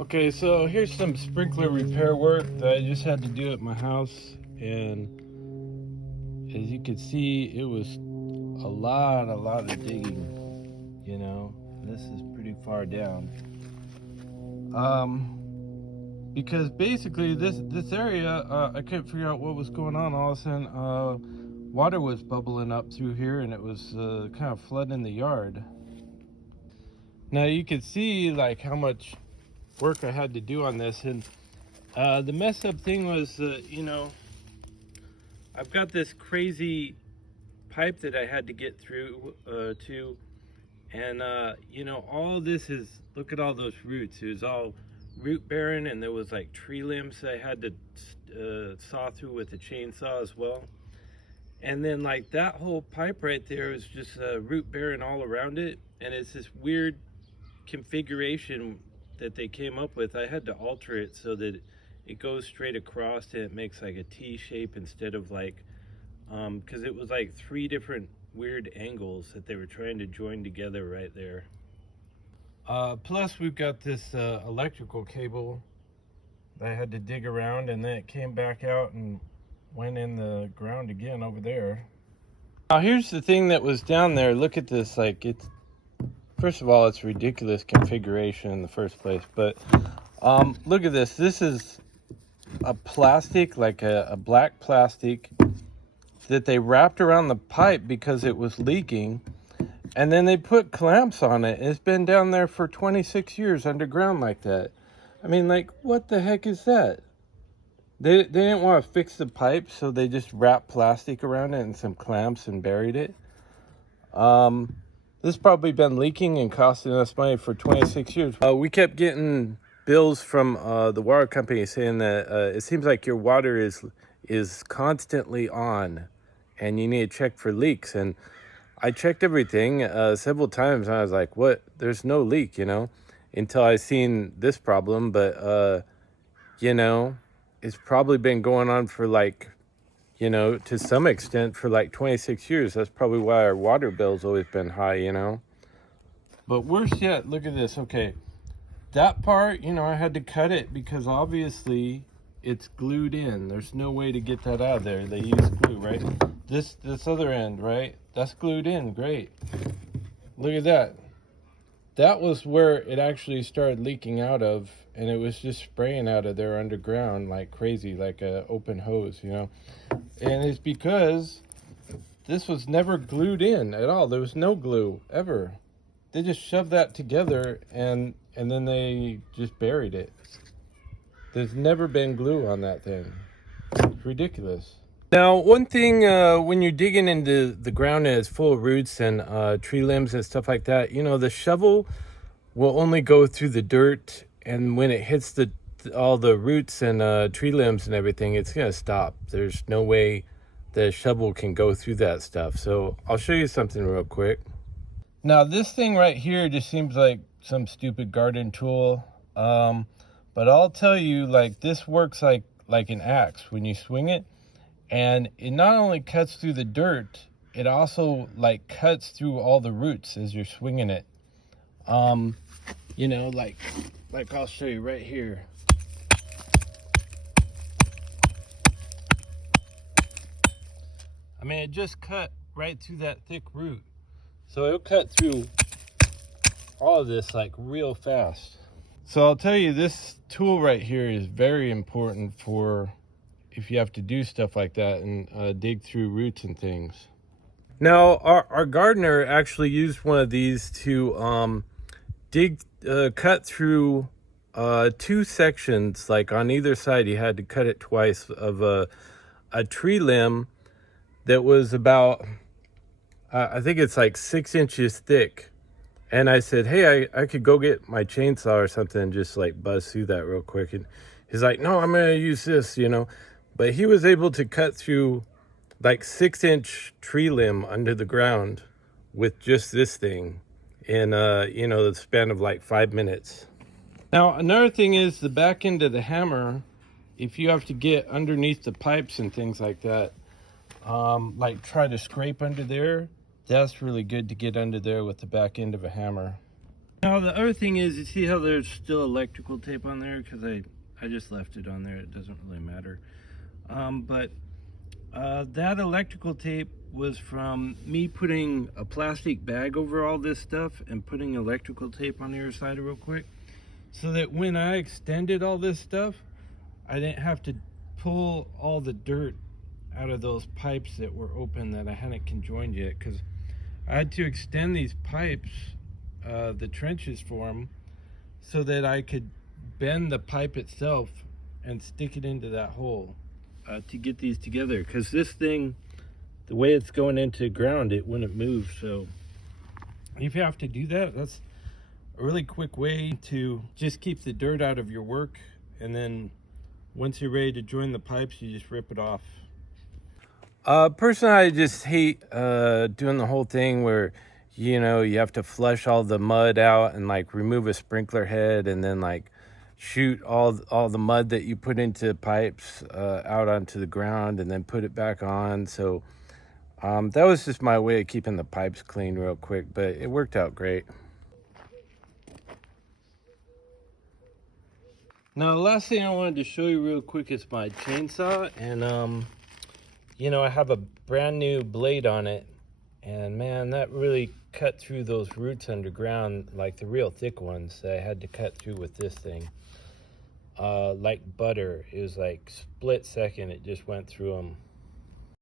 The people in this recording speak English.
Okay, so here's some sprinkler repair work that I just had to do at my house, and as you can see, it was a lot of digging. This is pretty far down. Because basically this area, I couldn't figure out what was going on. All of a sudden, water was bubbling up through here, and it was kind of flooding the yard. Now you can see like how much work I had to do on this, and the messed up thing was, I've got this crazy pipe that I had to get through to, and all this is, look at all those roots. It was all root bearing, and there was like tree limbs that I had to saw through with a chainsaw as well. And then like that whole pipe right there is just root bearing all around it, and it's this weird configuration that they came up with. I had to alter it so that it goes straight across and it makes like a T shape instead of like, because it was like three different weird angles that they were trying to join together right there. Plus we've got this electrical cable that I had to dig around, and then it came back out and went in the ground again over there. Now here's the thing that was down there. Look at this, like it's, first of all, it's ridiculous configuration in the first place, but look at this. This is a plastic, like a black plastic that they wrapped around the pipe because it was leaking, and then they put clamps on it. It's been down there for 26 years underground like that. I mean, like, what the heck is that? They didn't want to fix the pipe, so they just wrapped plastic around it and some clamps and buried it. This probably been leaking and costing us money for 26 years. We kept getting bills from the water company saying that it seems like your water is constantly on and you need to check for leaks. And I checked everything several times, and I was like, what? There's no leak, until I seen this problem. But, it's probably been going on for like, to some extent for like 26 years. That's probably why our water bill's always been high, But worse yet, look at this. Okay, that part, I had to cut it because obviously it's glued in. There's no way to get that out of there. They use glue, right? This other end, right? That's glued in. Great. Look at that. That was where it actually started leaking out of, and it was just spraying out of there underground like crazy, like a open hose, And it's because this was never glued in at all. There was no glue ever. They just shoved that together and then they just buried it. There's never been glue on that thing. It's ridiculous. Now, one thing, when you're digging into the ground and it's full of roots and tree limbs and stuff like that, the shovel will only go through the dirt, and when it hits all the roots and tree limbs and everything, it's going to stop. There's no way the shovel can go through that stuff. So I'll show you something real quick. Now, this thing right here just seems like some stupid garden tool. But I'll tell you, like, this works like an axe when you swing it. And it not only cuts through the dirt, it also like cuts through all the roots as you're swinging it. Like I'll show you right here. I mean, it just cut right through that thick root. So it'll cut through all of this like real fast. So I'll tell you, this tool right here is very important for if you have to do stuff like that and dig through roots and things. Now, our gardener actually used one of these to cut through two sections, like on either side. He had to cut it twice, of a tree limb that was about, I think it's like 6 inches thick. And I said, hey, I could go get my chainsaw or something and just like buzz through that real quick. And he's like, no, I'm going to use this, But he was able to cut through like 6-inch tree limb under the ground with just this thing in, the span of like 5 minutes. Now, another thing is the back end of the hammer, if you have to get underneath the pipes and things like that, like try to scrape under there, that's really good to get under there with the back end of a hammer. Now the other thing is, you see how there's still electrical tape on there? Because I just left it on there. It doesn't really matter. But that electrical tape was from me putting a plastic bag over all this stuff and putting electrical tape on the other side real quick, so that when I extended all this stuff, I didn't have to pull all the dirt out of those pipes that were open that I hadn't conjoined yet, because I had to extend these pipes, the trenches for them, so that I could bend the pipe itself and stick it into that hole to get these together. Because this thing, the way it's going into ground, it wouldn't move. So if you have to do that, that's a really quick way to just keep the dirt out of your work. And then once you're ready to join the pipes, you just rip it off. Personally, I just hate doing the whole thing where, you know, you have to flush all the mud out and like remove a sprinkler head and then like shoot all the mud that you put into pipes out onto the ground and then put it back on. So that was just my way of keeping the pipes clean real quick, but it worked out great. Now the last thing I wanted to show you real quick is my chainsaw, and you know, I have a brand new blade on it, and man, that really cut through those roots underground, like the real thick ones that I had to cut through with this thing. Like butter. It was like split second, it just went through them.